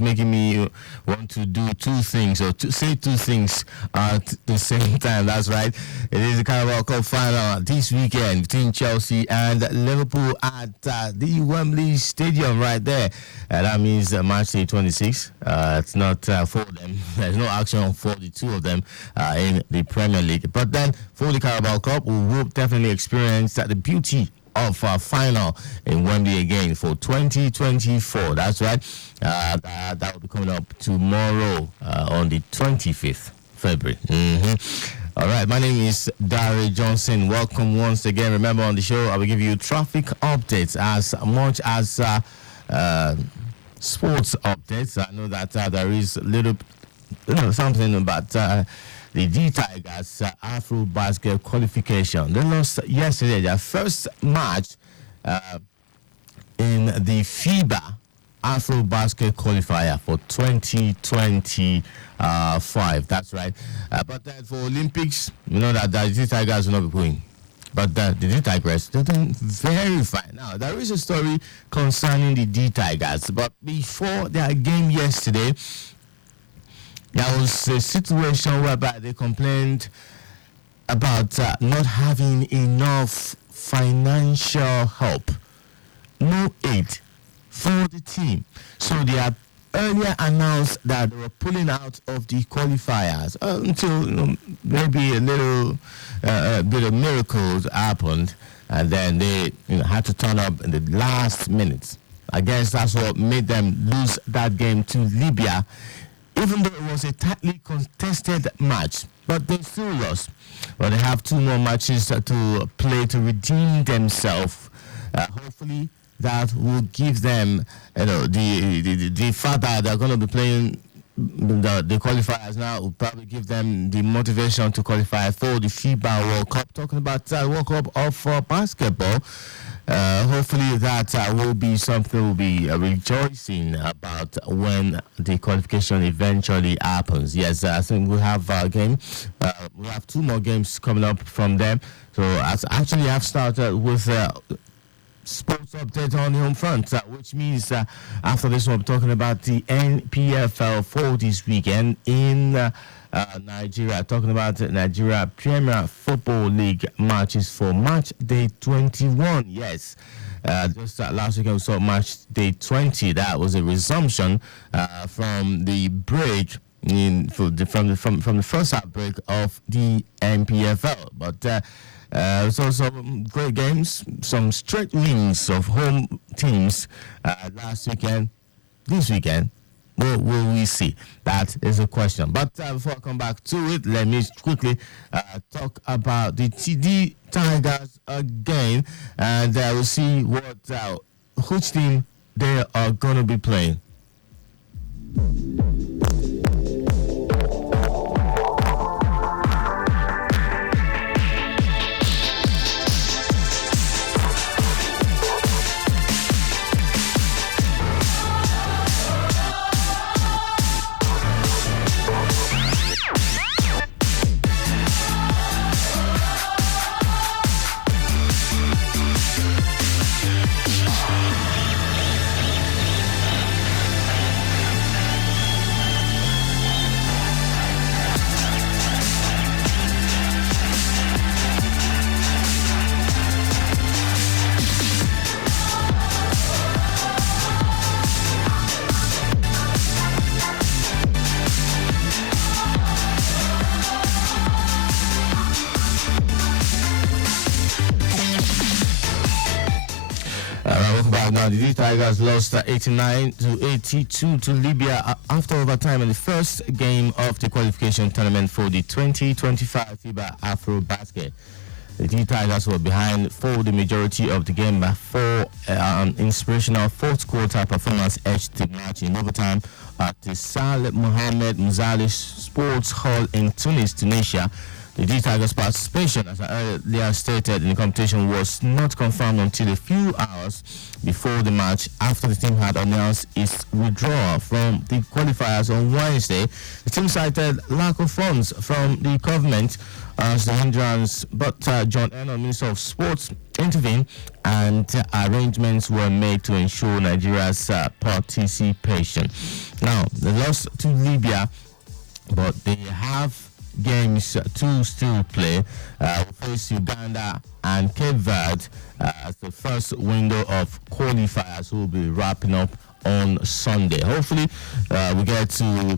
making me want to do two things or to say two things at the same time. That's right. It is the Carabao Cup final this weekend between Chelsea and Liverpool at the Wembley Stadium right there. That means March 26. It's not for them. There's no action for the two of them in the Premier League. But then for the Carabao Cup, we will definitely experience the beauty of our final in Wembley again for 2024. That's right. That will be coming up tomorrow on the 25th February. All right, my name is Dari Johnson. Welcome once again. Remember, on the show, I will give you traffic updates as much as sports updates. I know that there is a little something about the D Tigers Afro Basket qualification. They lost yesterday their first match in the FIBA Afro Basket qualifier for 2025. That's right. But then for Olympics, you know that the D Tigers will not be going. But the D Tigers, they're doing very fine. Now, there is a story concerning the D Tigers. But before their game yesterday, there was a situation whereby they complained about not having enough financial help, no aid for the team. So they had earlier announced that they were pulling out of the qualifiers until maybe a little bit of miracles happened, and then they had to turn up in the last minutes. I guess that's what made them lose that game to Libya, even though it was a tightly contested match. But they still lost. But they have two more matches to play to redeem themselves. Hopefully, that will give them, the fact that they're going to be playing the qualifiers now will probably give them the motivation to qualify for the FIBA World Cup. Talking about World Cup of basketball, hopefully that will be something we'll be rejoicing about when the qualification eventually happens. Yes, I think we have a game. We have two more games coming up from them. So actually I've started with sports update on the home front, which means after this one, we're talking about the NPFL for this weekend in Nigeria. Talking about Nigeria Premier Football League matches for match day 21. Yes, just last weekend we saw match day 20. That was a resumption from the break from the first outbreak of the NPFL, but. So some great games, some straight wins of home teams last weekend. This weekend, what will we see? That is a question. But before I come back to it, let me quickly talk about the TD Tigers again, and we'll see which team they are going to be playing. Now, the D Tigers lost 89-82 to Libya after overtime in the first game of the qualification tournament for the 2025 FIBA Afro Basket. The D Tigers were behind for the majority of the game before an inspirational fourth quarter performance edged the match in overtime at the Saleh Mohammed Mzalish Sports Hall in Tunis, Tunisia. The D Tigers' participation, as I earlier stated, in the competition was not confirmed until a few hours before the match, after the team had announced its withdrawal from the qualifiers on Wednesday. The team cited lack of funds from the government as the hindrance, but John Ennon, Minister of Sports, intervened and arrangements were made to ensure Nigeria's participation. Now, they lost to Libya, but they have games to still play. We'll face Uganda and Cape Verde as the first window of qualifiers will be wrapping up on Sunday. Hopefully, we get to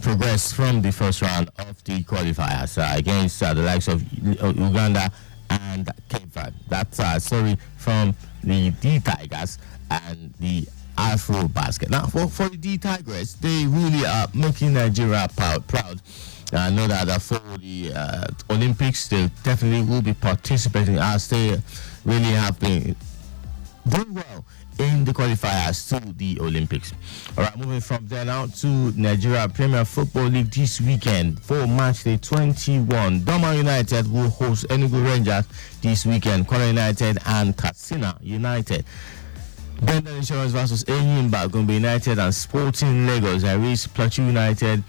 progress from the first round of the qualifiers against the likes of Uganda and Cape Verde. That's story from the D Tigers and the Afro Basket. Now, for the D Tigers, they really are making Nigeria proud. I know that for the Olympics, they definitely will be participating as they really have been doing well in the qualifiers to the Olympics. All right, moving from there now to Nigeria Premier Football League this weekend for match day 21. Doma United will host Enugu Rangers this weekend, Kwara United and Katsina United. Bendel Insurance versus Enyimba, Gombe United and Sporting Lagos, Iris Plateau United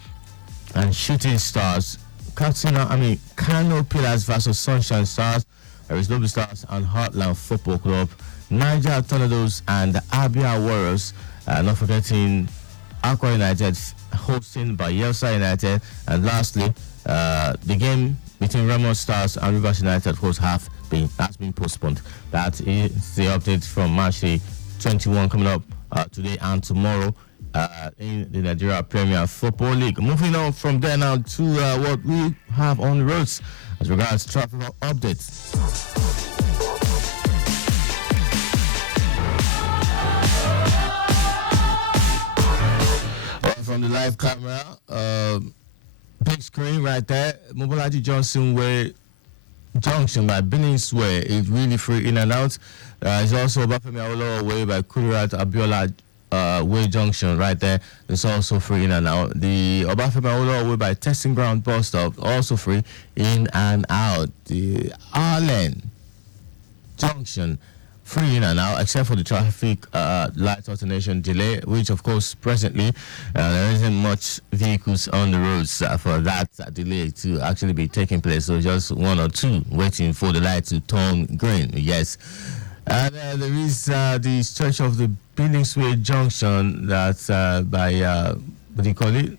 and Shooting Stars. Kano Pillars versus Sunshine Stars, Iris Lobby Stars and Heartland Football Club. Niger Tornadoes and Abia Warriors, not forgetting Aqua United hosting Bayelsa United, and lastly the game between Remo Stars and Rivers United, of course, has been postponed. That is the update from match day 21 coming up today and tomorrow in the Nigeria Premier Football League. Moving on from there now to what we have on the roads as regards traffic updates. From the live camera, big screen right there, Mobolaji Johnson Way Junction by Billings Way is really free in and out. It's also Obafemi Awolowo Way by Kudirat Abiola Way Junction right there. It's also free in and out. The Obafemi Awolowo Way by Testing Ground bus stop also free in and out. The Arlen Junction free in and out, except for the traffic light alternation delay, which of course presently there isn't much vehicles on the roads for that delay to actually be taking place. So just one or two waiting for the light to turn green. Yes. And there is the stretch of the Billingsway Junction that's by what do you call it?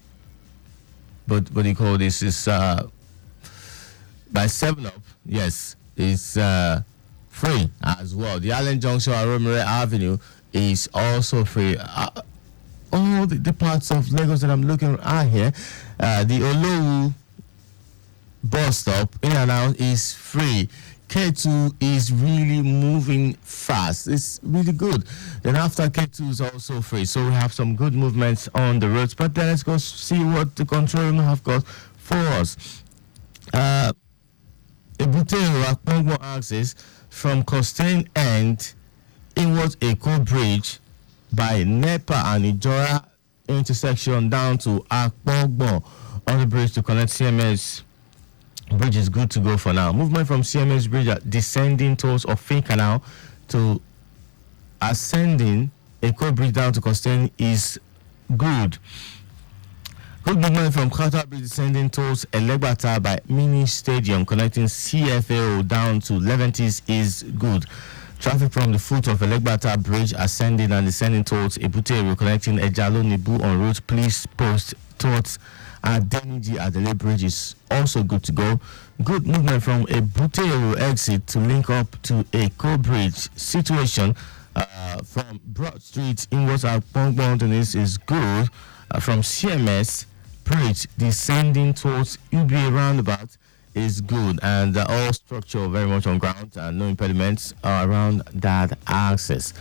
But what do you call this? Is by 7-Up. Yes, it's free as well. The Allen Junction at Romere Avenue is also free. All the parts of Lagos that I'm looking at here, the Olowu bus stop in and out is free. K2 is really moving fast. It's really good. Then after K2 is also free. So we have some good movements on the roads. But then let's go see what the control room have got for us. Ebute Akpongbo axis from Costain End inwards Eko Bridge by Nepa and Ijora intersection down to Akpongbo on the bridge to connect CMS Bridge is good to go for now. Movement from CMS Bridge descending towards Ofin Canal to ascending Eko Bridge down to Costain is good. Good movement from Carter Bridge descending towards Elegbata by Mini Stadium connecting CFAO down to Leventis is good. Traffic from the foot of Elegbata Bridge ascending and descending towards Ebute connecting Ejalo Nibu on route Police Post towards Adeniji Adele Bridge is also good to go. Good movement from Ebute exit to link up to Eko Bridge situation from Broad Street inwards at Pongbo is good. From CMS Bridge descending towards UBA roundabout is good, and all structure very much on ground and no impediments around that access.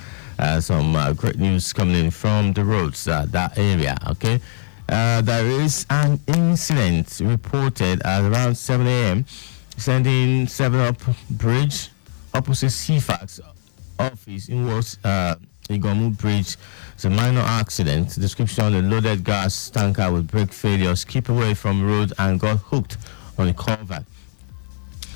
Some great news coming in from the roads that area. Okay, there is an incident reported at around 7 a.m. sending 7-Up Bridge opposite CFAX office inwards Igomu Bridge. It's a minor accident. Description: a loaded gas tanker with brake failure skipped away from road and got hooked on a culvert.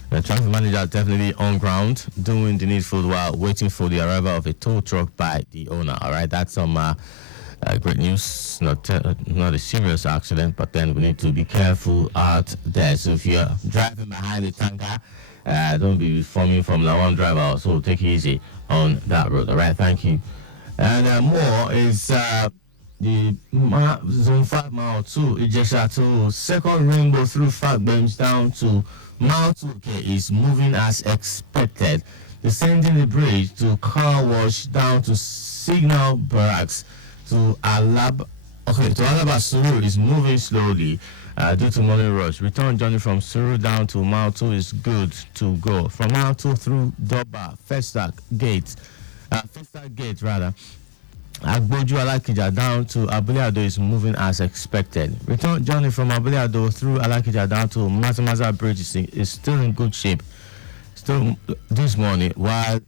The traffic manager definitely on ground doing the needful while waiting for the arrival of a tow truck by the owner. All right, that's some great news. Not a serious accident, but then we need to be careful out there. So if you're driving behind the tanker, don't be forming Formula One driver. So take it easy on that road. All right, thank you. And more is the Zone 5 Mile 2 Ijesha to second rainbow through Fagbens down to Mile 2 is moving as expected. Descending the bridge to Car Wash down to Signal Barracks to Alaba Suru is moving slowly due to morning rush. Return journey from Suru down to Mile 2 is good to go. From Mile 2 through Doba, Festac Gate rather. Agboju Alakija down to Abuleado is moving as expected. Return journey from Abuleado through Alakija down to Mazamaza Bridge is still in good shape. Still this morning, while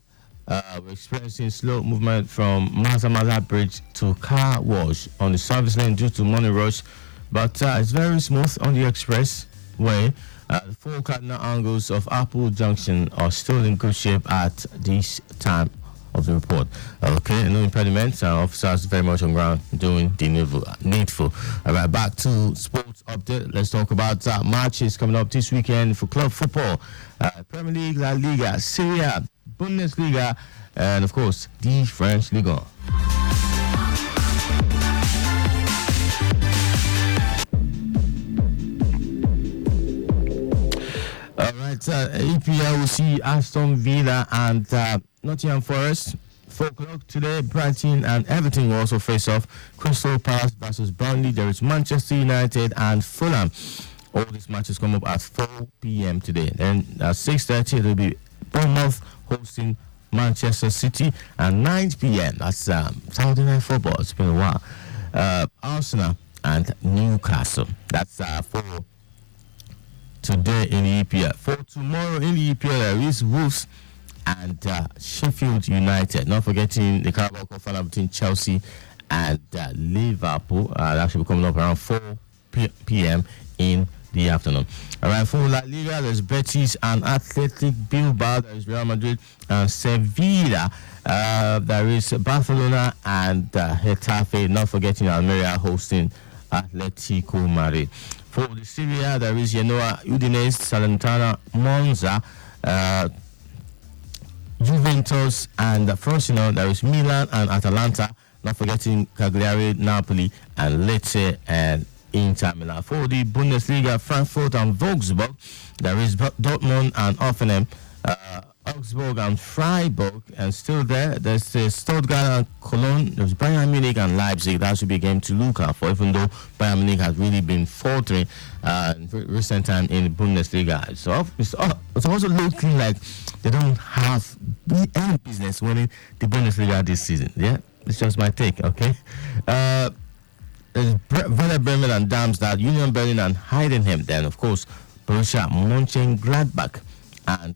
we're experiencing slow movement from Mazamaza Bridge to Car Wash on the service lane due to morning rush, but it's very smooth on the expressway. The 4 cardinal angles of Apple Junction are still in good shape at this time of the report. Okay, no impediments. Officers very much on ground doing the needful. All right, back to sports update. Let's talk about matches coming up this weekend for club football. Premier League, La Liga, Serie A, Bundesliga, and of course the French Ligue 1. All right, EPL will see Aston Villa and Nottingham Forest. 4 o'clock today, Brighton and Everton will also face off. Crystal Palace versus Burnley. There is Manchester United and Fulham. All these matches come up at 4 p.m. today. Then at 6:30, it will be Bournemouth hosting Manchester City. And 9 p.m., that's Saturday Night Football. It's been a while. Arsenal and Newcastle. That's for today in the EPL. For tomorrow in the EPL, there is Wolves and Sheffield United. Not forgetting the Carabao Cup final between Chelsea and Liverpool. That should be coming up around 4 p.m. in the afternoon. All right, for La Liga, there's Betis and Athletic Bilbao. There is Real Madrid and Sevilla. There is Barcelona and Getafe. Not forgetting Almeria hosting Atletico Madrid. For the Serie A, there is Genoa, Udinese, Salernitana, Monza, Juventus and Frosinone. There is Milan and Atalanta. Not forgetting Cagliari, Napoli, and Lecce and Inter Milan. For the Bundesliga, Frankfurt and Wolfsburg. There is Dortmund and Hoffenheim, Augsburg and Freiburg, and still there's Stuttgart and Cologne. There's Bayern Munich and Leipzig. That should be a game to look out for, even though Bayern Munich has really been faltering in recent time in the Bundesliga. So it's also looking like they don't have any business winning the Bundesliga this season. Yeah, it's just my take, okay? There's Werder Bremen and Darmstadt, Union Berlin and Heidenheim. Then, of course, Borussia Mönchengladbach and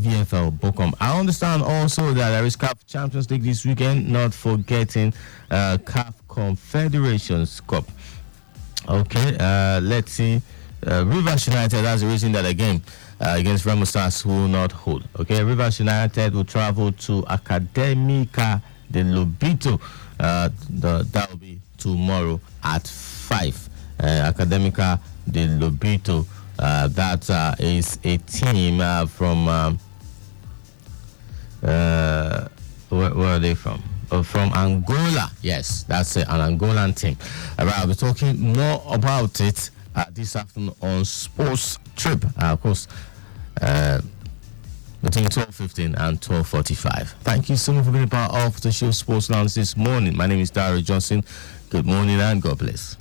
VfL Bochum. I understand also that there is CAF Champions League this weekend, not forgetting CAF Confederations Cup. Okay, let's see. Rivers United, that's the reason that the game against Remo Stars will not hold. Okay, Rivers United will travel to Academica de Lobito. That will be tomorrow at 5. Academica de Lobito. That is a team from where are they from? From Angola. Yes, that's an Angolan team. I'll be talking more about it this afternoon on Sports Trip. Of course, between 12:15 and 12:45. Thank you so much for being part of the show Sports Lounge this morning. My name is Dara Johnson. Good morning and God bless.